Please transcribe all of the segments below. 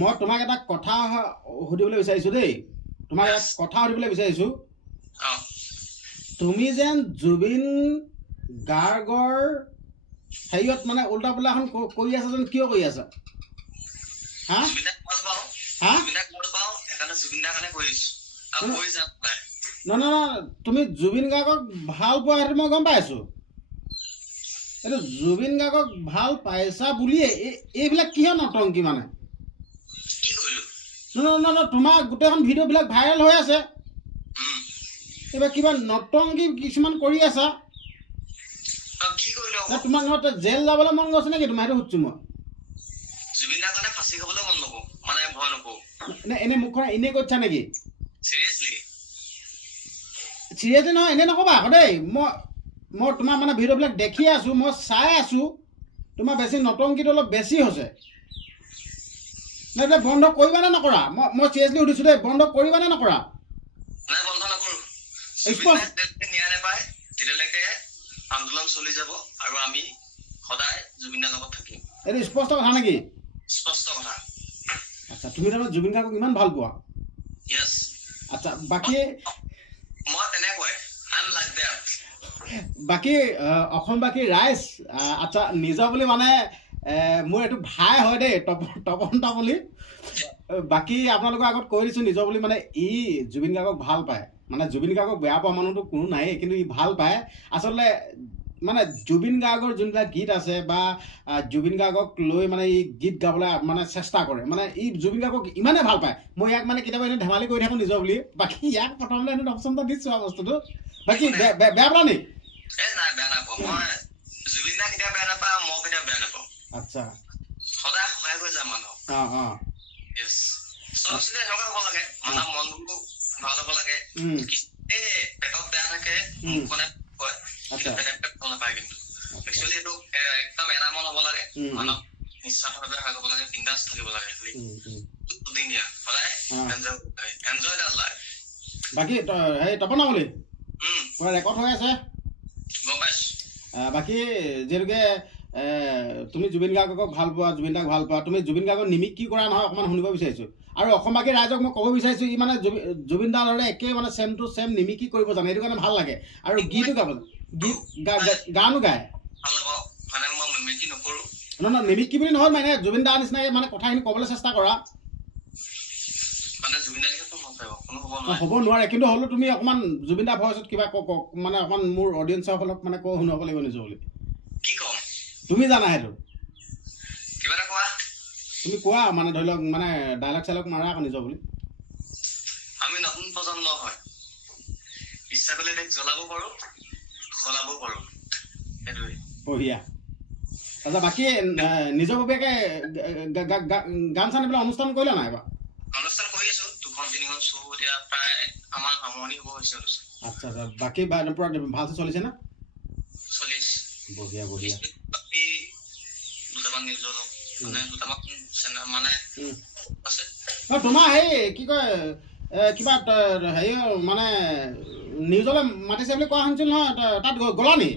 মই তোমাক এটা কথা সুধিবলৈ বিচাৰিছোঁ দেই। তোমাক এটা কথা সুধিবলৈ বিচাৰিছোঁ। তুমি যেন জুবিন গাৰ্গৰ হেৰিয়ত মানে উল্টা পুল্টা এখন কৰি আছা যেন, কিয় কৰি আছা? হা হা নহয়, তুমি জুবিন গাৰ্গক ভাল পোৱা সেইটো মই গম পাইছোঁ। এইটো জুবিন গাৰ্গক ভাল পাইছা বুলিয়ে এইবিলাক কিহৰ নটংকি মানে? নহয়, তোমাৰ গোটেইখন ভিডিঅ'বিলাক ভাইৰেল হৈ আছে। এইবাৰ কিবা নটংকি কিছুমান কৰি আছা। তোমাক ঘৰত জেল যাবলৈ মন গৈছে নেকি? তোমাৰ সেইটো সুধিছোঁ মই। এনে মুখখন এনেই কৈছা নেকি? চিৰিয়াছলি নহয়, এনেই নক'বা আকৌ দেই। মই তোমাৰ মানে ভিডিঅ'বিলাক দেখি আছোঁ, মই চাই আছোঁ। তোমাৰ বেছি নটংকিটো অলপ বেছি হৈছে। এইবিলাক বন্ধ কৰিবা নে নকৰা? মই চিৰিয়াছলি সুধিছোঁ দেই, বন্ধ কৰিবা নে নকৰা? আন্দোলন চলি যাব আৰু আমি সদায় জুবিনৰ লগত থাকিম। এইটো স্পষ্ট কথা নেকি? স্পষ্ট কথা। আচ্ছা, তুমি তাৰমানে জুবিন গাৰ্গক ইমান ভাল পোৱা? ইয়েছ। আচ্ছা, বাকী মই তেনেকুৱাই, আই এম লাইক দ্যাট। বাকী অসমবাসী ৰাইজ, আচ্ছা নিজৰ বুলি মানে মোৰ এইটো ভাই হয় দেই, তপন বুলি। বাকী আপোনালোকৰ আগত কৈ দিছোঁ, নিজৰ বুলি মানে ই জুবিন গাৰ্গক ভাল পায়। মানে জুবিন গাৰ্গক বেয়া পোৱা মানুহটো কোনো নায়েই, কিন্তু ই ভাল পায়। আচলতে মানে জুবিন গাৰ্গৰ যোনবিলাক গীত আছে বা জুবিন গাৰ্গক লৈ মানে ই গীত গাবলৈ মানে চেষ্টা কৰে। মানে ই জুবিন গাৰ্গক ইমানেই ভাল পায়, মই ইয়াক মানে কেতিয়াবা এনেই ধেমালি কৰি থাকোঁ নিজৰ বুলি। বাকী ইয়াক প্ৰথমতে এনে অপশ্যন এটা দিছোঁ আৰু বস্তুটো। বাকী বেয়া পোৱা নেকি? নাই, বেয়া নাপাওঁ। মই জুবিন দা কেতিয়াও বেয়া নাপাওঁ, মই কেতিয়াও বেয়া নাপাওঁ। আচ্ছা, সদায় সহায় কৰি যাম মানুহক। ইয়েছ, চবচে এনেকুৱা হ'ব লাগে, মানুহৰ মনবোৰ ভাল হ'ব লাগে। পেটত বেয়া থাকে, মুখখনে কয়, ভাল নাপায়। কিন্তু একচুৱেলি এইটো একদম এৰা মন হ'ব লাগে। মানুহক নিস্বাৰ্থভাৱে সহায় কৰিব লাগে, বিন্দাছ থাকিব লাগে। দুদিনীয়া সদায় এনজয় দ্য লাইফ। বাকী হেৰি তপন বুলি পুৰা ৰেকৰ্ড হৈ আছে। গম পাইছোঁ। বাকী যিহেতুকে তুমি জুবিন গাৰ্গক ভাল পোৱা, জুবিন দাক ভাল পোৱা, তুমি জুবিন গাৰ্গক নিমিক্কি কৰা নহয়, অকণমান শুনিব বিচাৰিছোঁ। আৰু অসমবাসী ৰাইজক মই ক'ব বিচাৰিছোঁ, ই মানে জুবিন দাৰ দৰে একেই মানে চেম টু চেম নিমিক্কি কৰিব জানে, সেইটো কাৰণে ভাল লাগে। আৰু গীতো গাব, গানো গায়। নহয়, নিমিক্কি বুলি নহয়, মানে জুবিন দাৰ নিচিনাকৈ মানে কথাখিনি ক'বলৈ চেষ্টা কৰা। হ'ব নোৱাৰে, কিন্তু হ'লেও তুমি অকণমান জুবিন দাৰ ভইচত কিবা মানে অকণমান মোৰ অডিয়েঞ্চসকলক মানে শুনাব লাগিব নিজৰ বুলি। তুমি জানা সেইটো, তুমি কোৱা মানে ধৰি লওক মানে ডাইলগ চাইলগ মাৰা আকৌ নিজৰ বুলি। আমি নতুন প্ৰজন্ম হয়, ইচ্ছা কৰিলে তাক জ্বলাব পাৰোঁ, সলাব পাৰোঁ। সেইটোৱে বঢ়িয়া। আচ্ছা, বাকী নিজৰ ববীয়াকে গান চান এইবিলাক অনুষ্ঠান কৰিলা নাই এবাৰ? অনুষ্ঠান কৰি আছোঁ, 2-3খন শ্ব' এতিয়া প্ৰায় আমাৰ সামৰণি হ'ব হৈছে। আচ্ছা, বাকী পুৰা ভালছে চলিছে না? চলিছে। বঢ়িয়া। দুটামান নিউজৰ দুটামান মানে আছে। তোমাৰ হেৰি কি কয় কিবা হেৰি মানে নিউজলৈ মাতিছে বুলি কোৱা শুনিছিল নহয়, তাত গ'লা নি?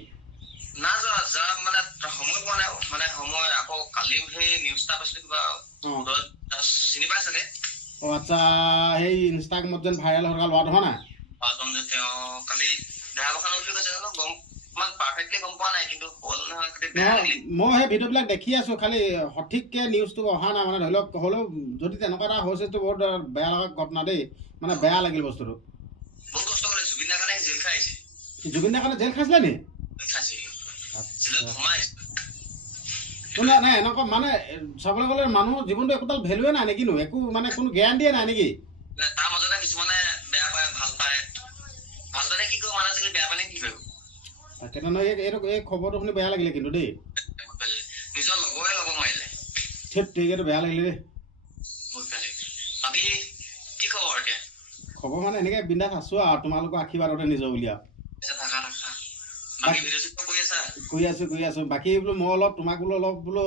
না যোৱা মানে সময় পোৱা নাই। মানে সময় আকৌ কালিও সেই নিউজ এটা পাইছিলোঁ, কিবা চিনি পাই চাগে। আচ্ছা, সেই ইনষ্টাগ্ৰামত যেন ভাইৰেল হৈ থকা ল'ৰাটো হয় নাই? তেওঁ কালি দেহাবসান বুলি কৈছে, জানো গম পাৰফেক্টলি গম পোৱা নাই, কিন্তু মই সেই ভিডিঅ'বিলাক দেখি আছোঁ, খালি সঠিককৈ নিউজটো অহা নাই। মানে ধৰি লওক হ'লেও যদি তেনেকুৱা এটা হৈছেতো বহুত বেয়া লগা ঘটনা দেই, মানে বেয়া লাগিল বস্তুটো। বহুত কষ্ট কৰিলে, জুবিন দাৰ কাৰণে জেল খাই আহিছে। জুবিন দাৰ কাৰণে জেল খাইছিলে নি? নাই, এনেকুৱা মানে চাবলৈ গ'লে মানুহৰ জীৱনটো একোডাল ভেলুৱে নাই নেকিনো, একো মানে কোনো গেৰাণ্টিয়ে নাই নেকি? তাৰ মাজতে কিছুমানে বেয়া পায়, ভাল পায়। ভাল পালে কি কৰিব, মানুহ যদি বেয়া পালে কি কৰিব? তাকে নহয়, এই খবৰটো শুনি বেয়া লাগিলে কিন্তু দেই। নিজৰ লগৰে ল'ব মাৰিলে। ঠিকেইটো বেয়া লাগিলে দেই। বাকী কি খবৰ এতিয়া? খবৰ মানে এনেকৈ বিন্দাছ আছোঁ আৰু তোমালোকৰ আশীৰ্বাদতে নিজৰ বুলি আৰু। কৰি আছোঁ। বাকী বোলো মই তোমাক বোলো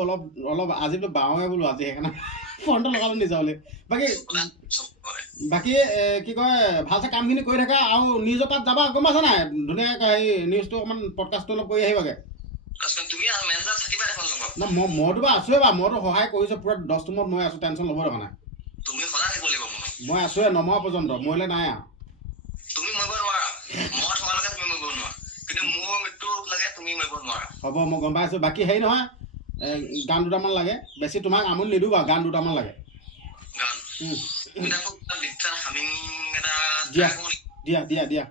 অলপ আজি বোলো বাওঁৱে বোলো আজি, সেইকাৰণে ফোনটো লগালো নিজৰ বুলি। বাকী কি কয় ভালছে কামখিনি কৰি থাকা, আৰু নিউজৰ তাত যাবা, গম পাইছা নাই? ধুনীয়াকৈ নিউজটো অকণমান পডকাষ্টটো অলপ কৰি আহিবাগে। তুমি মেনেজাৰ থাকিবা দেখোন লগত। না মইতো বা আছোৱে বা মইতো সহায় কৰিছো পুৰা 10 নম্বৰত মই আছো টেনচন ল'ব দৰকাৰ নাই তুমি সদায় থাকিব লাগিব মনত মই আছোৱে নমৰা পৰ্যন্ত মৰিলে নাই তুমি মৰিব নোৱাৰা মই থকালৈকে তুমি মৰিব নোৱাৰা কিন্তু মোৰ মৃত্যু লাগে তুমি মৰিব নোৱাৰা হ'ব মই গম পাইছো বাকী হেৰি নহয় গান দুটামান লাগে বেছি তোমাক আমনি নিদো বা গান দুটামান লাগে গান তুমি দেখো বিখ্যাত হামিং এটা দিয়া দিয়া দিয়া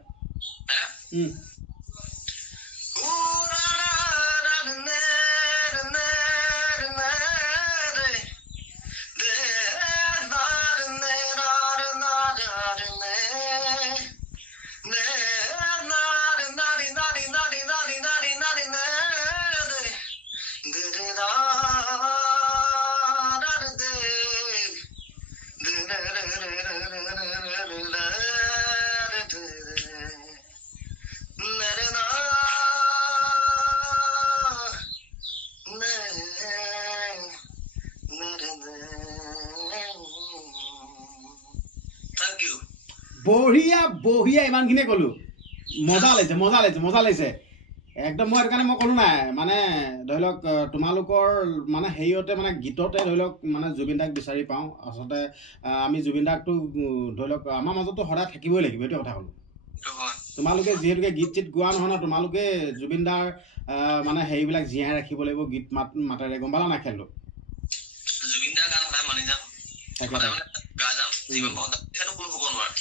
বঢ়িয়া বঢ়িয়া ইমানখিনিয়ে ক'লো মজা লাগিছে একদম মই সেইকাৰণে মই ক'লো নাই মানে ধৰি লওক তোমালোকৰ মানে হেৰিয়তে মানে গীততে ধৰি লওক মানে জুবিন দাক বিচাৰি পাওঁ আচলতে আমি জুবিন দাকটো ধৰি লওক আমাৰ মাজতো সদায় থাকিবই লাগিব এইটো কথা ক'লো তোমালোকে যিহেতুকে গীত চিত গোৱা নহয় ন তোমালোকে জুবিন দাৰ মানে হেৰিবিলাক জীয়াই ৰাখিব লাগিব গীত মাতেৰে গম পালা নাই খেলটো জুবিন দাৰ গান সদায় মানি যাম গা যাম জীৱন সেইটো কোনো হ'ব নোৱাৰে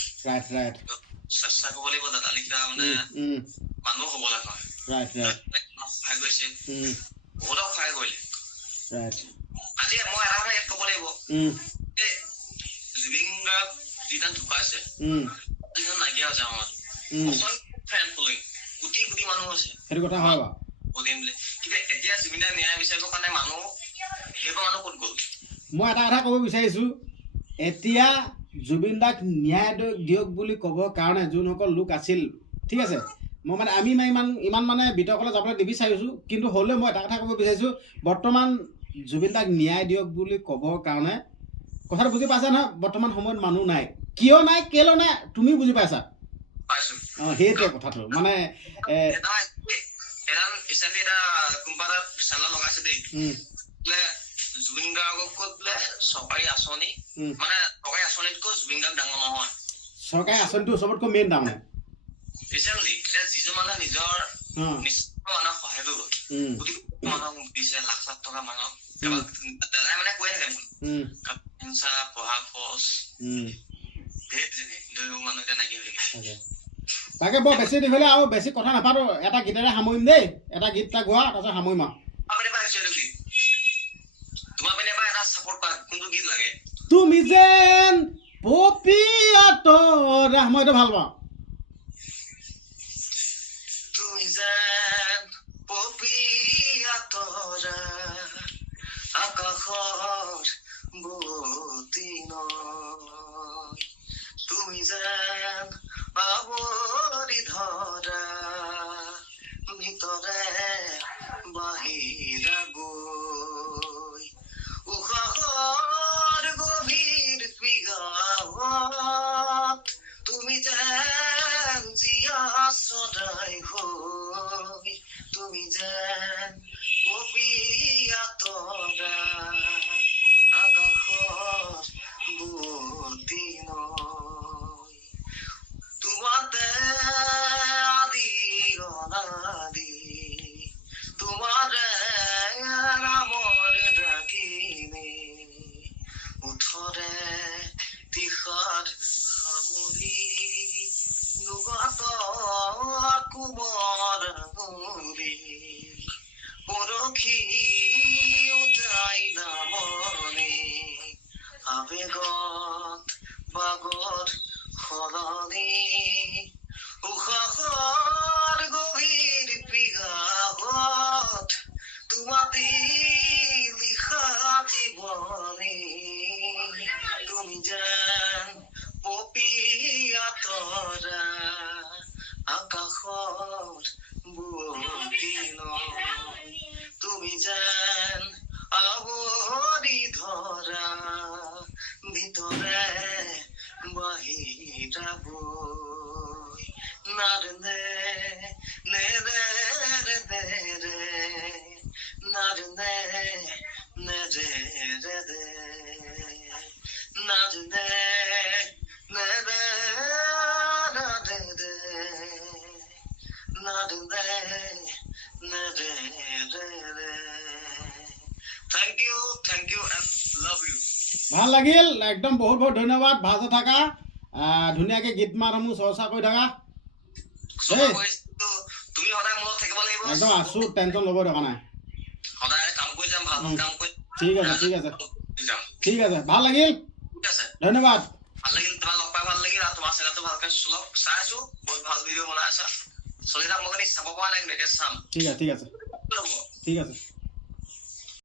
ৰাইট চেষ্টা কৰিব লাগিব দাদা লিখা মানে মানুহ হ'ব লাগে ৰাইট সহায় কৰিছে বহুতক সহায় কৰিলে আজি মই এটা কথা ইয়াত ক'ব লাগিব জুবিন গাৰ্গ যিদিনা ঢুকাইছে যিদিনা নাইকিয়া হৈছে আমাৰ ফেন ফলোয়িং কোটি কোটি মানুহ আছে সেইটো কথা হয় বাৰু কিন্তু এতিয়া জুবিন দাক ন্যায় বিচাৰিবৰ কাৰণে মানুহ সেইবোৰ মানুহ ক'ত গ'ল মই এটা কথা ক'ব বিচাৰিছো এতিয়া জুবিন দাক ন্যায় দিয়ক বুলি ক'বৰ কাৰণে যোনসকল লোক আছিল ঠিক আছে মই মানে আমি ইমান মানে বিতৰ্কলৈ যাবলৈ নিবিচাৰিছোঁ কিন্তু হ'লেও মই এটা কথা ক'ব বিচাৰিছোঁ বৰ্তমান জুবিন দাক ন্যায় দিয়ক বুলি ক'বৰ কাৰণে কথাটো বুজি পাইছা নহয় বৰ্তমান সময়ত মানুহ নাই কিয় নাই কেলৈ নাই তুমি বুজি পাইছা সেইটোৱে কথাটো মানে জুবিন গাৰ্গক বোলে চৰকাৰী আঁচনি মানে চৰকাৰী আঁচনিতকৈ জুবিন গাৰ্গ ডাঙৰ নহয় চৰকাৰী আঁচনিটো চবতকৈ মেইন তাৰমানে ৰিচেণ্টলি এতিয়া যিজন মানুহে নিজৰ মানুহক সহায় কৰিব কোটি কোটি মানুহক দিছে লাখ লাখ টকা মানুহক দাদাই মানে কৈ থাকে হিংসা পঢ়া খৰচ মানুহ এতিয়া নাইকিয়া হৈ থাকে তাকে বৰ বেছি দীঘলীয়া আৰু বেছি কথা নাপাতো এটা গীতেৰে সামৰিম দেই এটা গীত এটা গোৱা তাৰপিছত সামৰিম তুমি যেন পপিয়াতৰ মই এইটো ভাল পাওঁ তুমি যেন পপিয়াতৰ আকাশৰ বতিন তুমি যেন আৱৰি ধৰা ভিতৰে বাহিৰা গৈ উশাহৰ গভীৰ পিগাহত তুমি যেন জীয়া সদায় হৈ তুমি যেন পপিয়াতৰা আকাশৰ বতিন তোমাতে আদি অনাদি তোমাৰে নামৰ ডাকিনে উঠৰে দিশাৰ সামৰি দুগাত কোমৰ গুৰি পৰখি উজাই নামনি আবেগত বাগত সলনি উশাহৰ গভীৰ পিগাহত তোমাতে লিখা জীৱনী তুমি যেন পপিয়াতৰা আকাশত বতিন তুমি যেন আৱৰি ধৰা ভিতৰে বাহিৰা বৈ নাৰনে নেৰে নেৰে নাৰনে Thank you and love you. ভাল লাগিল একদম বহুত বহুত ধন্যবাদ ভালতে থাকা ধুনীয়াকে গীত মাতসমূহ চৰ্চা কৰি থাকা তুমি সদায় মনত থাকিব লাগিব একদম আছো টেনচন ল'ব দৰকাৰ নাই সদায় কাম কৰি যাম ভাল কাম কৰি ঠিক আছে ঠিক আছে ভাল লাগিল ঠিক আছে ধন্যবাদ ভাল লাগিল তোমাৰ লগ পাই ভাল লাগিল আৰু তোমাৰ চেনেলটো ভালকে চলক চাই আছো বহুত ভাল ভিডিঅ' বনাই আছা চলি থাক মই চাব পৰা নাই কিন্তু এতিয়া চাম ঠিক আছে